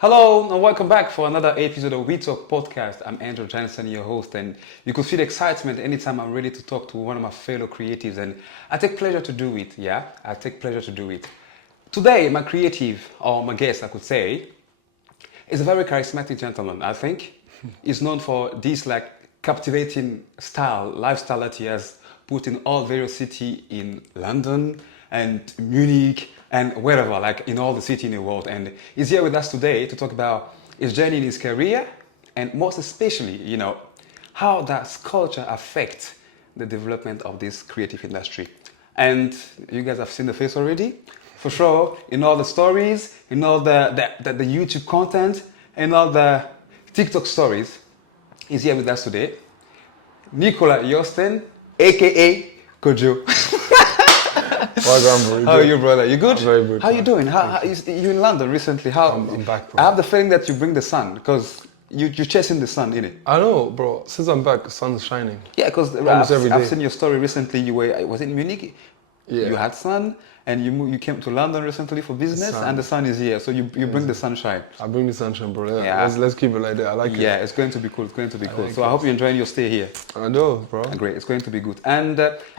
Hello and welcome back for another episode of We Talk Podcast. I'm Andrew Johnson, your host, and you could feel the excitement anytime I'm ready to talk to one of my fellow creatives, and I take pleasure to do it. Yeah, I take pleasure to do it. Today, my creative, or my guest, I could say, is a very charismatic gentleman. I think he's known for this captivating lifestyle that he has put in all various cities in London and Munich and wherever, like in all the cities in the world. And he's here with us today to talk about his journey in his career and most especially, how does culture affect the development of this creative industry. And you guys have seen the face already, for sure, in all the stories, in all the YouTube content, and all the TikTok stories. He's here with us today. Nicola, aka Kojo. Welcome, How are you, brother? You good? I'm very good. How are you doing? You in London recently? I'm back, bro. I have the feeling that you bring the sun because you're chasing the sun, innit? I know, bro. Since I'm back, the sun's shining. Yeah, because I've seen your story recently. Was it in Munich? Yeah. You had sun, and you came to London recently for business, and the sun is here. So you bring the sunshine. I bring the sunshine, bro. Yeah. Let's keep it like that. I like it. Yeah, it's going to be cool. It's going to be cool. like So I hope you're enjoying your stay here. I know, bro. Great. It's going to be good. And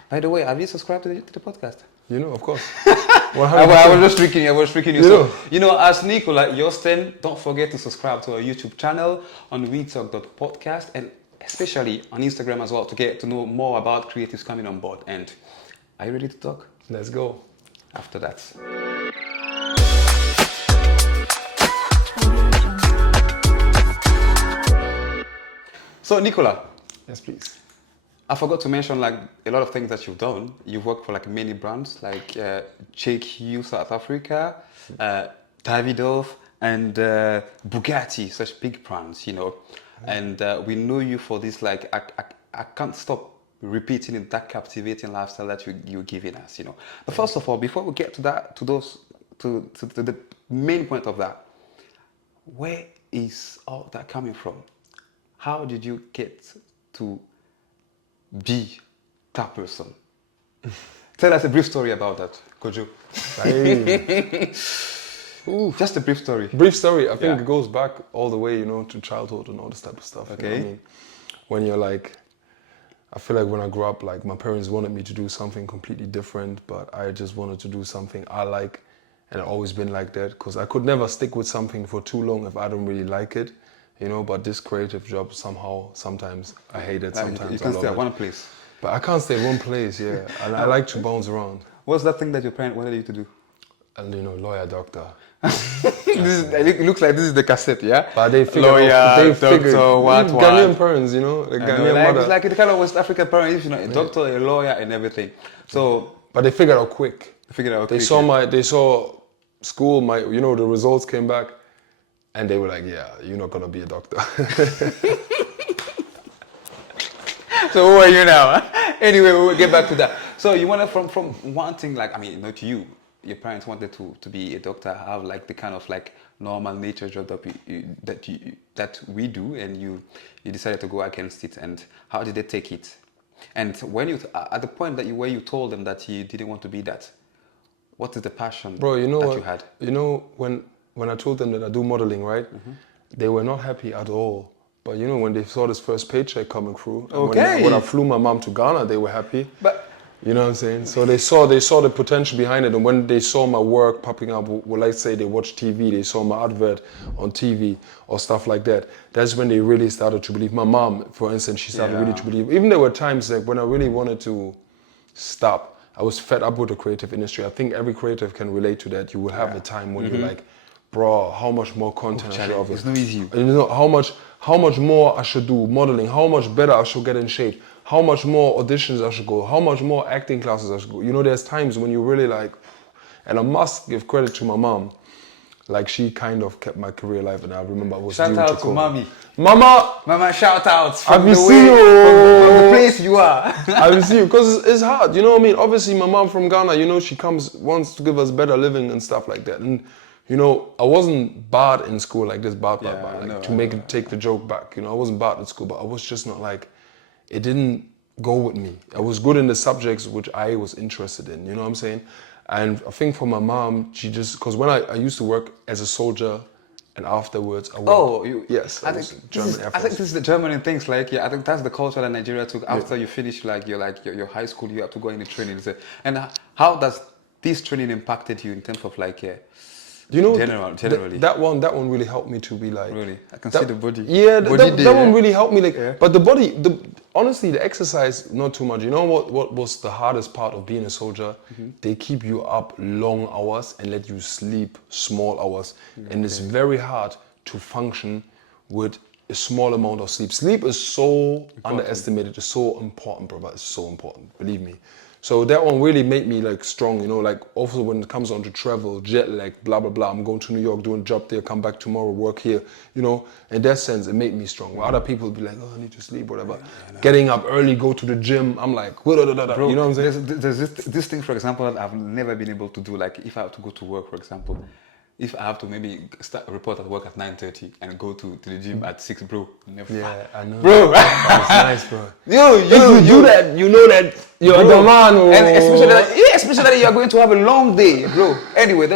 by the way, have you subscribed to the podcast? You know, of course. I was just tricking you. You So, as Nicola Yosten, don't forget to subscribe to our YouTube channel on WeTalk.podcast and especially on Instagram as well to get to know more about creatives coming on board. And are you ready to talk? Let's go. After that. So, Nicola. Yes, please. I forgot to mention a lot of things that you've done. You've worked for many brands like JQ South Africa, Davidoff, and Bugatti, such big brands, And we know you for this I can't stop repeating it, that captivating lifestyle that you're giving us, But first of all, before we get to the main point of that, where is all that coming from? How did you get to be that person? Tell us a brief story about that, Kojo. Just a brief story. Brief story. I think it goes back all the way, to childhood and all this type of stuff. Okay. You know what I mean? When you're I feel like when I grew up, my parents wanted me to do something completely different, but I just wanted to do something I like, and I've always been like that because I could never stick with something for too long if I don't really like it. But this creative job sometimes I hate it, sometimes you can I love stay at it. one place. But I can't stay in one place, yeah. And I like to bounce around. What's that thing that your parents wanted you to do? And lawyer, doctor. It looks like this is the cassette, yeah? But they figured lawyer, doctor, what? Ghanaian parents, the Ghanaian mother. It's like the kind of West African parents, a doctor, a lawyer, and everything. So, but they figured out quick. They saw school, the results came back. And they were like, yeah, you're not going to be a doctor. So who are you now? Anyway, we'll get back to that. So you wanted from wanting, not you, your parents wanted to be a doctor, have the kind of normal nature job that we do, and you decided to go against it. And how did they take it? And when at the point where you told them that you didn't want to be that, what is the passion Bro, that you had? When I told them that I do modeling, right? Mm-hmm. They were not happy at all. But when they saw this first paycheck coming through, and when I flew my mom to Ghana, they were happy. But you know what I'm saying? So they saw the potential behind it, and when they saw my work popping up, let's say they watched TV, they saw my advert on TV or stuff like that. That's when they really started to believe. My mom, for instance, she started really to believe. Even there were times when I really wanted to stop. I was fed up with the creative industry. I think every creative can relate to that. You will have the time when you're bro, how much more content I should have? It's not easy. How much more I should do modeling, how much better I should get in shape, how much more auditions I should go, how much more acting classes I should go. There's times when you really and I must give credit to my mom. She kind of kept my career alive, and I remember I was shout out to mommy. Mama, shout outs from from the place you are. I will see you because it's hard. You know what I mean? Obviously, my mom from Ghana. She wants to give us better living and stuff like that. And I wasn't bad in school bad. Take the joke back. I wasn't bad in school, but I was just not it didn't go with me. I was good in the subjects which I was interested in. You know what I'm saying? And I think for my mom, she just, because when I used to work as a soldier and afterwards I worked. Oh, you, Yes, I was think German this is, Air I think Force. this is the German things. Like, yeah, I think that's the culture that Nigeria took. After you finish like your high school, you have to go into training. So, and how does this training impacted you in terms of like, You know, generally? that one really helped me to be like. Really, I can see That, the body. yeah, Body that, day, that one yeah? really helped me. Like, Yeah. but the body, honestly, the exercise not too much. You know what was the hardest part of being a soldier? They keep you up long hours and let you sleep small hours, and it's very hard to function with a small amount of sleep. Sleep is so underestimated. It's so important, bro. It's so important. Believe me. So that one really made me like strong, you know, like also when it comes on to travel, jet lag, blah, blah, blah. I'm going to New York, doing a job there, come back tomorrow, work here, you know, in that sense, it made me strong. Where other people would be like, oh, I need to sleep, whatever. Getting up early, go to the gym. I'm like, bro, you know what I'm saying? There's this thing, for example, that I've never been able to do. Like, if I have to go to work, for example, if I have to maybe start a report at work at 9:30 and go to the gym at 6, bro, never. Yeah, I know. Bro, That's nice, bro. if You do that, you know that you're the man. Oh. and especially that you are going to have a long day, bro. Anyway,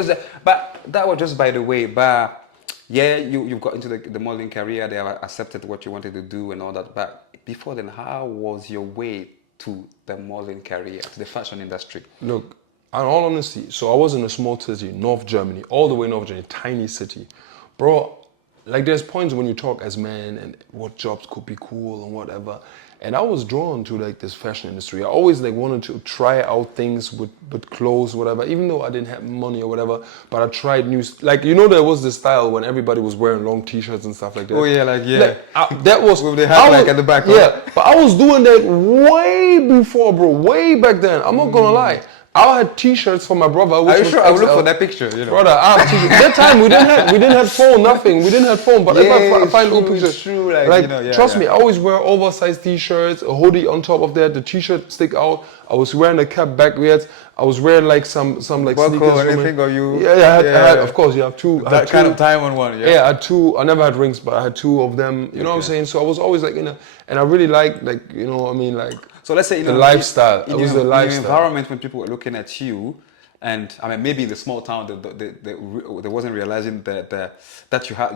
but that was just by the way. But yeah, you got into the modeling career. They have accepted what you wanted to do and all that. But before then, how was your way to the modeling career, to the fashion industry? Look, in all honesty, so I was in a small city, North Germany, all the way North Germany, tiny city. Bro, like there's points when you talk as men and what jobs could be cool and whatever. And I was drawn to like this fashion industry. I always like wanted to try out things with clothes, whatever, even though I didn't have money or whatever, but I tried new, like, you know, there was this style when everybody was wearing long t-shirts and stuff like that. Oh yeah, like yeah. That was, with the hat like at the back. yeah, but I was doing that way before, bro, way back then. I'm not gonna lie. I had t-shirts for my brother. Which Are you was sure? I will look XL. for that picture. You know. Brother, I have t-shirts. That time we didn't have phone, nothing. We didn't have phone. But if I find old pictures, it's true. Like, you know, yeah, trust yeah. me, I always wear oversized t-shirts, a hoodie on top of that. The t-shirt stick out. I was wearing a cap backwards. I was wearing like some like Buckle sneakers. or anything, or you? Yeah, I had, of course, you have two. I had That kind two- of time on one. Yeah. yeah, I had two. I never had rings, but I had two of them. You know what I'm saying? So I was always like and I really liked, like, you know what I mean, like. So let's say the lifestyle. In It was the your lifestyle. environment when people were looking at you, and I mean maybe in the small town they wasn't realizing that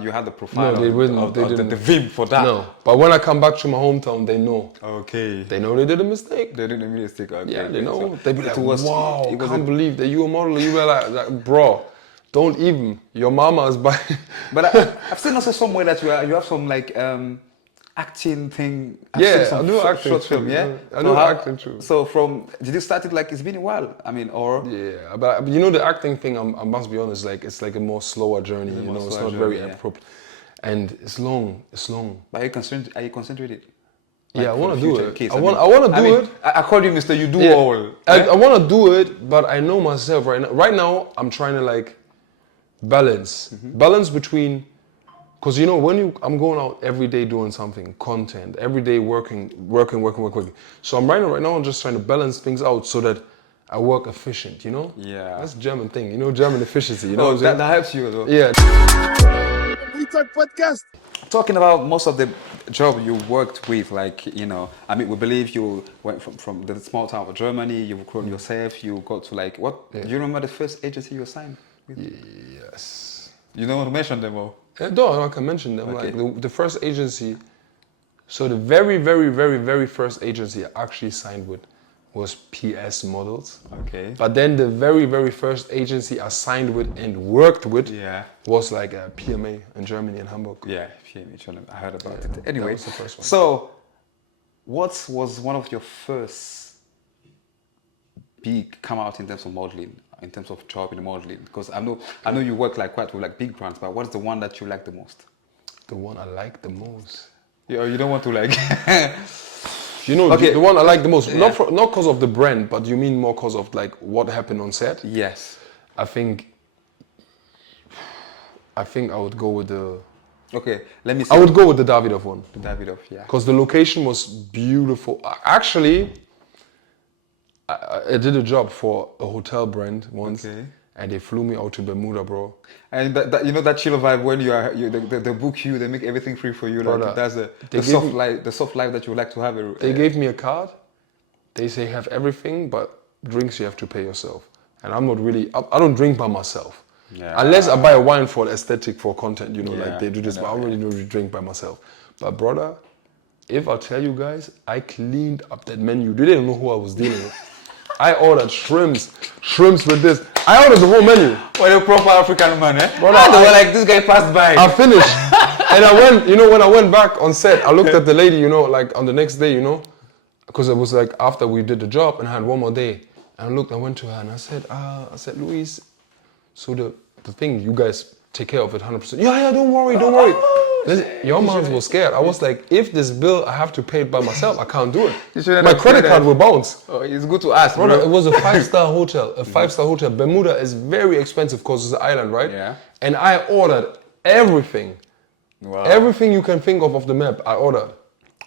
you had the profile No, they wouldn't. of They the didn't. vim for that. No, but when I come back to my hometown, they know. Okay. They know they did a mistake. They didn't really stick. Okay. Yeah, they know. So They be like, it was, wow, it was can't believe that you a model. You were like, bro, don't even. Your mama is by. But I've seen also somewhere that you have some like acting thing. I've Yeah, seen some I do acting short too, film, yeah. I do acting too. So did you start it like it's been a while? I mean, or Yeah, but you know the acting thing. I must be honest. Like it's like a more slower journey. You know, it's slower not very journey, yeah. appropriate, and it's long. It's long. but are you concentrated? Yeah, I for want the to do future it. case? I want to do it. I called you Mr. You do Yeah. all. I want to do it, but I know myself right now. Right now, I'm trying to like balance between, because you know when I'm going out every day doing something, content, every day working. So right now I'm just trying to balance things out so that I work efficient. You know? Yeah. That's a German thing. You know, German efficiency. You know what I'm that, saying? that helps you as well. Yeah. We Talk Podcast. Talking about most of the job you worked with, like, you know, I mean, we believe you went from the small town of Germany, you've grown yourself, you got to like, what, do you remember the first agency you signed with? Yes. You don't want to mention them all? No, I can mention them. Okay. Like the first agency, so the very first agency I actually signed with was PS Models. Okay. But then the very first agency I signed with and worked with Yeah. was like a PMA in Germany, in Hamburg. Yeah, I heard about it. Anyway, was the first one. So what was one of your first big come out in terms of modeling, in terms of job in modeling? Because I know you work like quite with like big brands, but what's the one that you like the most? The one I like the most. You don't want to like. You know, Okay. the one I like the most, Yeah. not because of the brand, but you mean more because of like what happened on set? Yes. I think I would go with the. Okay, let me see. I would go with the Davidoff one. Davidoff, yeah. Because the location was beautiful. Actually, I did a job for a hotel brand once, Okay. and they flew me out to Bermuda, bro. And that you know that chill vibe when they book you, they make everything free for you. Like Brother, that's they gave me- the soft life that you would like to have. They gave me a card. They say have everything, but drinks you have to pay yourself. And I'm not really. I don't drink by myself. Yeah. Unless I buy a wine for aesthetic, for content, you know, Yeah, like they do this, I but I know, already know to drink by myself. But brother, if I tell you guys, I cleaned up that menu. They didn't know who I was dealing with. I ordered shrimps with this. I ordered the whole menu. What a proper African man, eh? Brother, They were like, this guy passed by. I finished. And I went, you know, when I went back on set, I looked at the lady, you know, like on the next day, you know, because it was like after we did the job and I had one more day. And I went to her and I said, Louise, so the thing, you guys take care of it 100%. Yeah, don't worry. Your man was scared. I was like, if this bill, I have to pay it by myself, I can't do it. My credit card will bounce. Oh, it's good to ask, Brother, bro. it was a 5-star hotel. A 5-star hotel. Bermuda is very expensive because it's an island, right? Yeah. And I ordered everything. Wow. Everything you can think of the map, I ordered,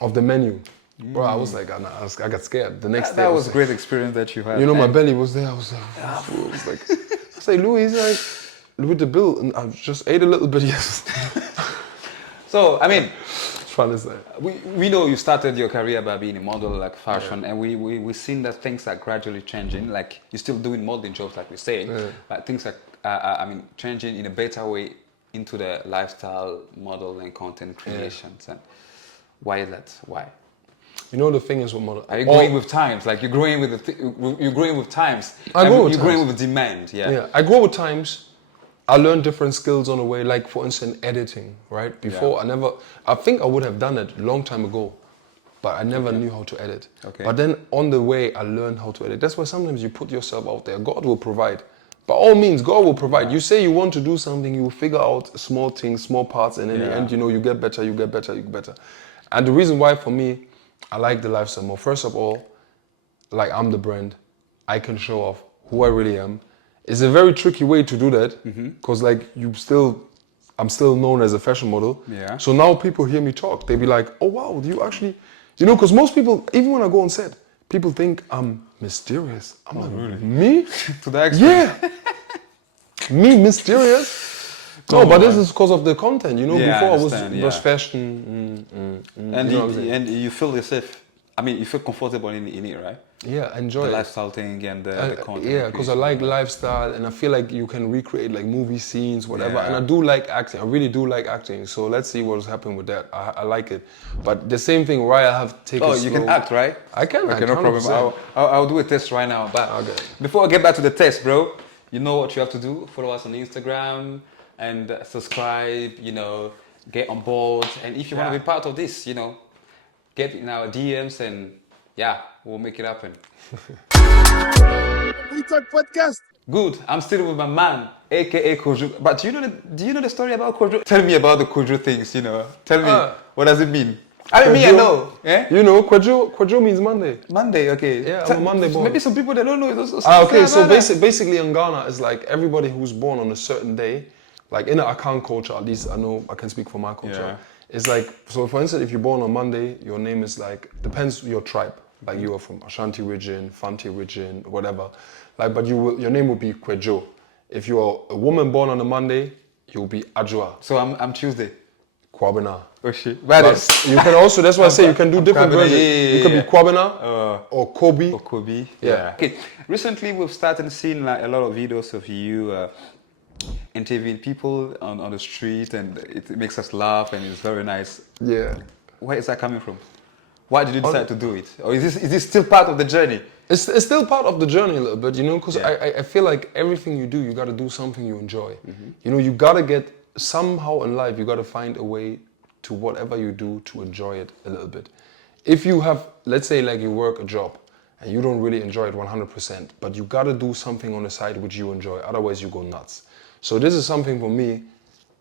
of the menu. Bro, I was like, I got scared. The next day, That was a great experience that you had. you know, my belly was there. I was like, I say, Louis, like, with the bill, and I just ate a little bit. Yes. So, I mean, It's fun, isn't it? we know you started your career by being a model, like fashion, and we've seen that things are gradually changing. Like you're still doing modeling jobs, like we say, but things are, changing in a better way into the lifestyle model and content creations. And why is that? Why? You know the thing is with model. Are you growing with times? Like you're growing with you're growing with times. I grow with You're growing times. with demand. Yeah. Yeah, I grow with times. I learned different skills on the way, like for instance, editing, right? Before I think I would have done it a long time ago, but I never knew how to edit. Okay. But then on the way, I learned how to edit. That's why sometimes you put yourself out there. God will provide. By all means, God will provide. You say you want to do something, you will figure out small things, small parts, and in the end, you know, you get better. And the reason why for me, I like the lifestyle more. First of all, like I'm the brand. I can show off who I really am. It's a very tricky way to do that because like I'm still known as a fashion model. Yeah. So now people hear me talk. They be like, oh wow, do you actually, you know, because most people, even when I go on set, people think I'm mysterious. I'm like, really? Me? To the extent. Yeah. Me mysterious? No, but this is because of the content, you know. Yeah, before I I was understand, fashion. And you know what I'm saying? and you feel yourself. I mean, you feel comfortable in it, right? Yeah, I enjoy The it. lifestyle thing and the content. Yeah, because I like lifestyle and I feel like you can recreate like movie scenes, whatever. And I do like acting. I really do like acting. So let's see what's happening with that. I like it. But the same thing, why I have taken. Oh, you can act, right? I can. Okay, no 100%. problem. I'll do a test right now. But Okay. before I get back to the test, bro, you know what you have to do? Follow us on Instagram and subscribe. You know, get on board. And if you want to be part of this, you know, get in our DMs and we'll make it happen. We Talk Podcast. Good. I'm still with my man, aka Kojo. But do you know the story about Kojo? Tell me about the Kojo things. You know, tell me what does it mean? I mean, me, I know. Yeah? You know, Kwajo means Monday. Monday, okay. Yeah, I'm a Monday born. Maybe some people that don't know. It's also Okay, so basically in Ghana, it's like everybody who's born on a certain day, like in our Akan culture, at least I know I can speak for my culture. Yeah. It's like, so for instance, if you're born on Monday, your name is like, depends your tribe. Like you are from Ashanti region, Fanti region, whatever. Like, but your name would be Kwejo. If you are a woman born on a Monday, you'll be Ajua. So I'm Tuesday. Kwabena. Oh shit. But you can also, that's why I say you can do different Kwabena, versions. You can be Kwabena or Kobe. Or Kobe. Yeah. Okay. Recently, we've started seeing like a lot of videos of you interviewing people on the street, and it makes us laugh, and it's very nice. Yeah. Where is that coming from? Why did you decide to do it? Or is this still part of the journey? It's still part of the journey a little bit, you know, because I feel like everything you do, you got to do something you enjoy. You know, you got to get, somehow in life, you got to find a way to whatever you do to enjoy it a little bit. If you have, let's say like you work a job and you don't really enjoy it 100%, but you got to do something on the side which you enjoy, otherwise you go nuts. So this is something for me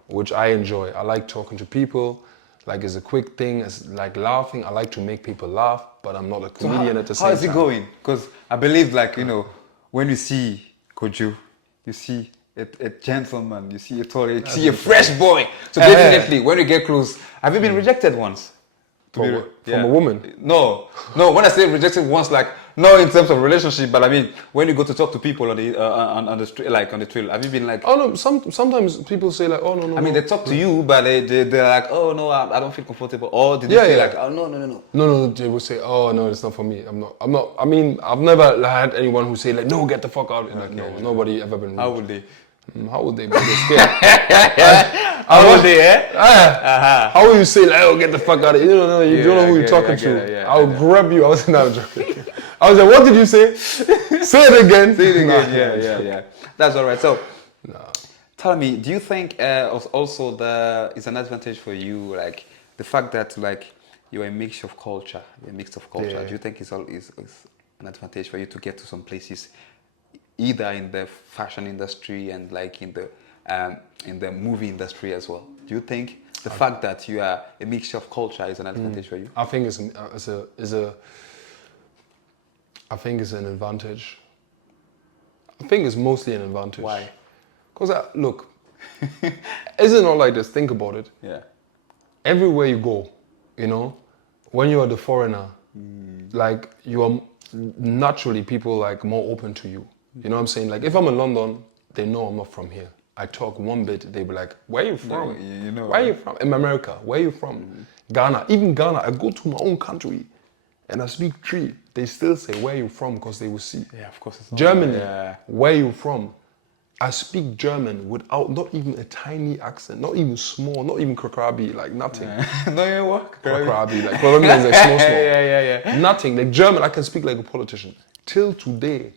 which I enjoy. I like talking to people. Like it's a quick thing, it's like laughing. I like to make people laugh, but I'm not a comedian at the same time. How is it going? Because I believe like, you know, when you see Kojo, you see a gentleman, you see a tall, you see a fresh boy. So definitely, when you get close, have you been rejected once? From a woman? No. When I say rejected once, like, not in terms of relationship, but I mean, when you go to talk to people on the street, like on the trail, have you been like... Oh no, sometimes people say like, oh no. I mean, they talk to you, but they're like, oh no, I don't feel comfortable. Or did they say like, oh no? No, they will say, oh no, it's not for me. I'm not, I mean, I've never had anyone who say like, no, get the fuck out. Like, no, nobody ever been rude. How would they? How would they be? They're scared. How would they, eh? How will you say, like, oh, get the fuck out of here? You don't know, you don't know who you're talking to. I'll grab you. I was not joking. I was like, what did you say? Say it again. Say it again. Yeah. That's all right. So, tell me, do you think also it's an advantage for you, like the fact that like you're a mix of culture, Do you think it's an advantage for you to get to some places, either in the fashion industry and like in the movie industry as well? Do you think the fact that you are a mixture of culture is an advantage for you? I think it's an advantage. I think it's mostly an advantage. Why? Because look, is it not like this? Think about it. Yeah. Everywhere you go, you know, when you are the foreigner, like you are naturally people like more open to you. You know what I'm saying? Like if I'm in London, they know I'm not from here. I talk one bit, they be like, "Where are you from? Where are you from?" In America, where are you from? Ghana, even Ghana. I go to my own country, and I speak Tree. They still say, "Where are you from?" Because they will see. Yeah, of course. It's Germany, where are you from? I speak German without not even a tiny accent, not even small, not even Krakrabi, like nothing. No, you what? Krakrabi, like Colombians, like small. Yeah. Nothing. Like German, I can speak like a politician. Till today,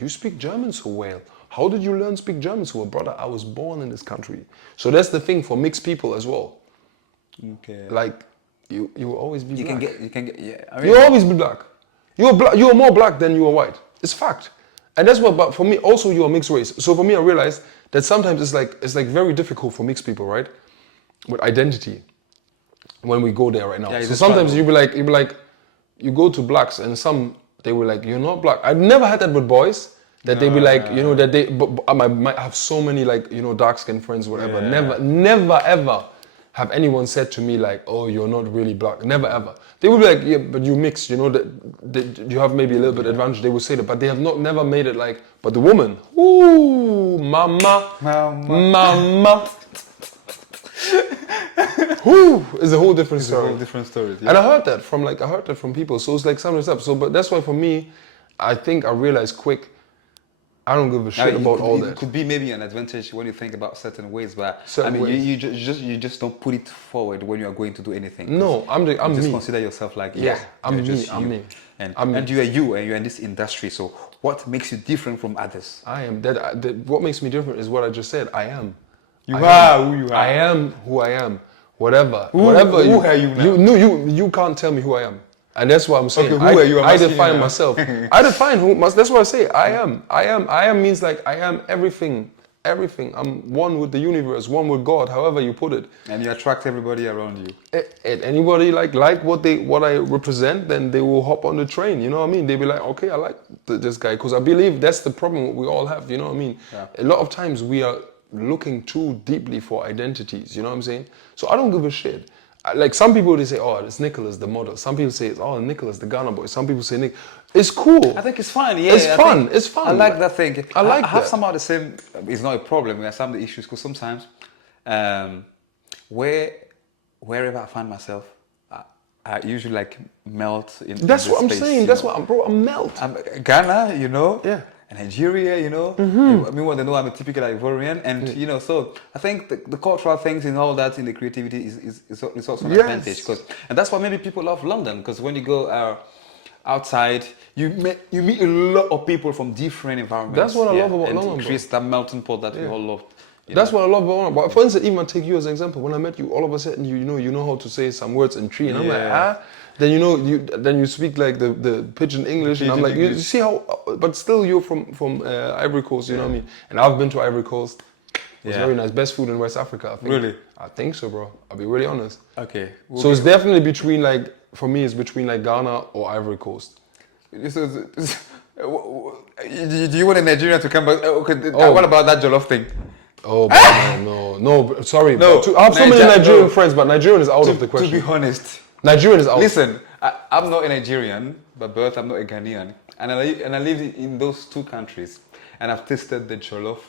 you speak German so well. How did you learn to speak German so well? Brother, I was born in this country. So that's the thing for mixed people as well. Okay. Like, you will always be black. You can get, yeah. I mean, You'll always be black. You are more black than you are white. It's fact. And that's what, but for me, also you are mixed race. So for me, I realized that sometimes it's like very difficult for mixed people, right? With identity. When we go there right now. Yeah, so sometimes you'll be like, you go to blacks and they were like, you're not black. I've never had that with boys. That they be like, you know, that they, but I might have so many like, you know, dark skinned friends, whatever. Yeah. Never ever have anyone said to me like, oh, you're not really black. Never ever. They would be like, yeah, but you mixed, you know, that you have maybe a little bit advantage. They would say that, but they have never made it like, but the woman, ooh, mama. Whoo, is a whole different story. A whole different story. Yeah. And I heard that from people. So it's like some stuff. So, but that's why for me, I think I realized quick, I don't give a shit about all that. It could be maybe an advantage when you think about certain ways, but certain ways. you just don't put it forward when you are going to do anything. No, I'm just me. Consider yourself like I'm me. And you are you, and you're in this industry. So what makes you different from others? I am that. What makes me different is what I just said. I am. You are who you are. I am who I am. Whatever. Who are you now? You can't tell me who I am. And that's what I'm saying. Okay, who are you? I define myself. I define who. That's what I say. I am. I am means like I am everything. Everything. I'm one with the universe, one with God. However you put it. And you attract everybody around you. Anybody like what I represent, then they will hop on the train. You know what I mean? They be like, okay, I like this guy, because I believe that's the problem we all have. You know what I mean? Yeah. A lot of times we are looking too deeply for identities. You know what I'm saying? So I don't give a shit. Like some people, they say, oh, it's Nicola's the model. Some people say, oh, Nicola's the Ghana boy. Some people say, Nick. It's cool. I think it's fun. Yeah, it's fun. It's fun. I like that thing. I have that. somehow the same. It's not a problem. We have some of the issues because sometimes, wherever I find myself, I usually like melt in. That's what I'm space, saying. That's what I'm melt. I'm Ghana, you know. Yeah. Nigeria, you know. I mean, when they know I'm a typical Ivorian, and you know, so I think the cultural things and all that in the creativity is also an advantage, and that's why maybe people love London, because when you go outside, you meet a lot of people from different environments. That's what I love about London. It creates that melting pot that we all love. That's what I love about London. But for instance, even take you as an example. When I met you, all of a sudden you know how to say some words in Tree, and I'm like, Then you speak like the pidgin English, and I'm like, you see how, but still you're from Ivory Coast, you know what I mean? And I've been to Ivory Coast. It's very nice. Best food in West Africa, I think. Really? I think so, bro. I'll be really honest. Okay. So it's definitely between like, for me, it's between like Ghana or Ivory Coast. Do you want a Nigerian to come back? Okay. What about that jollof thing? Oh, no, sorry. No, I have so many Nigerian friends, but Nigerian is out of the question. To be honest. Nigerian is out. Listen, I'm not a Nigerian, but birth I'm not a Ghanaian, and I live in those two countries, and I've tasted the jollof,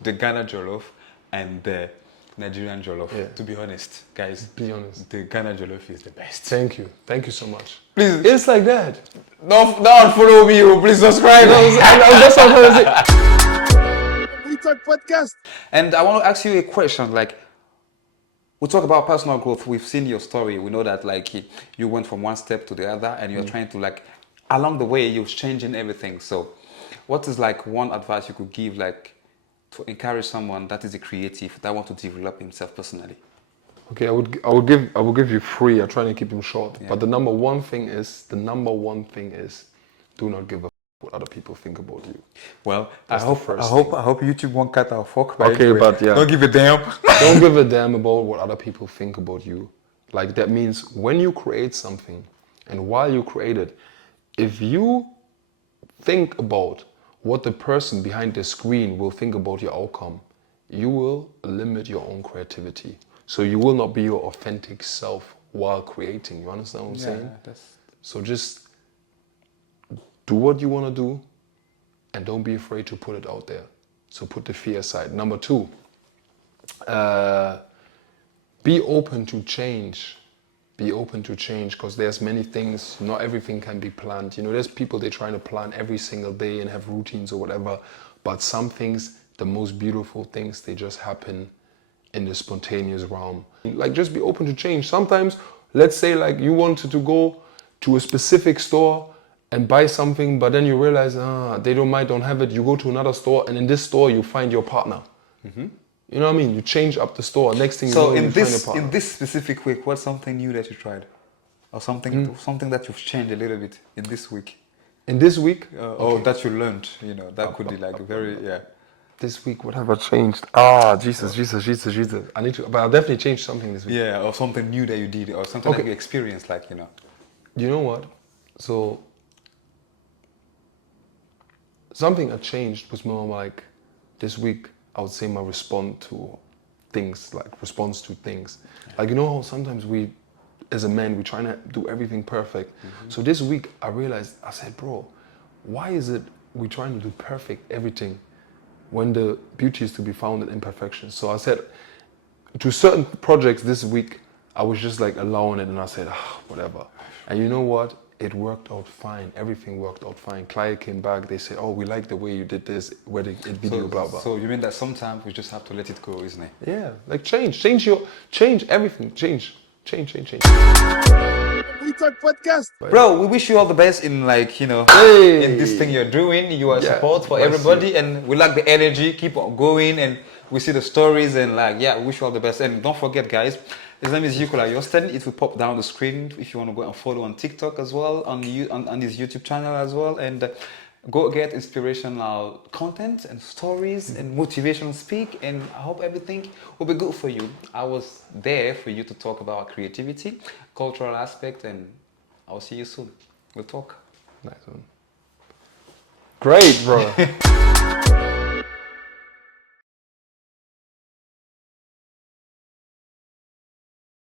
the Ghana jollof, and the Nigerian jollof. Yeah. To be honest, guys, be honest, the Ghana jollof is the best. Thank you so much. Please, it's like that. Don't follow me, please subscribe. That's what I'm trying to say. Talk Podcast. And I want to ask you a question. Like, we talk about personal growth. We've seen your story. We know that like you went from one step to the other, and you're trying to like, along the way, you're changing everything. So, what is like one advice you could give like to encourage someone that is a creative that want to develop himself personally? Okay, I will give you three. I'm trying to keep them short. Yeah. But the number one thing is do not give a what other people think about you. Well, That's the first I hope YouTube won't cut our fork. But Okay, anyway, but yeah. don't give a damn. Don't give a damn about what other people think about you. Like that means when you create something and while you create it, if you think about what the person behind the screen will think about your outcome, you will limit your own creativity. So you will not be your authentic self while creating. You understand what I'm saying? So just do what you want to do and don't be afraid to put it out there. So put the fear aside. Number two, be open to change. Be open to change because there's many things, not everything can be planned. You know, there's people, they're trying to plan every single day and have routines or whatever. But some things, the most beautiful things, they just happen in the spontaneous realm. Like just be open to change. Sometimes, let's say like you wanted to go to a specific store and buy something, but then you realize they don't have it. You go to another store and in this store you find your partner. You know what I mean? You change up the store. Next thing you know, you find your partner. In this specific week, what's something new that you tried, or something that you've changed a little bit in this week? In this week, or that you learned, you know, that could be like very This week, what have I changed? Jesus. I need to, but I'll definitely change something this week. Yeah, or something new that you did, or something that you experienced, like, you know. You know what? So, something I changed was more like, this week, I would say my response to things. Like, you know how sometimes we, as a man, we try to do everything perfect. So this week, I realized, I said, bro, why is it we trying to do perfect everything when the beauty is to be found in imperfection? So I said, to certain projects this week, I was just like allowing it and I said, whatever. And you know what? It worked out fine. Everything worked out fine. Client came back, they said, we like the way you did this wedding video, blah, blah. So you mean that sometimes we just have to let it go, isn't it? Yeah, like change everything, change. We Talk Podcast. Bro, we wish you all the best in like, you know, in this thing you're doing. You are support for everybody and we like the energy, keep on going and we see the stories and like, we wish you all the best. And don't forget guys, his name is Nicola. It will pop down the screen if you want to go and follow on TikTok as well, on his YouTube channel as well. And go get inspirational content and stories and motivational speak, and I hope everything will be good for you. I was there for you to talk about creativity, cultural aspect, and I'll see you soon. We'll talk. Nice one. Great, bro.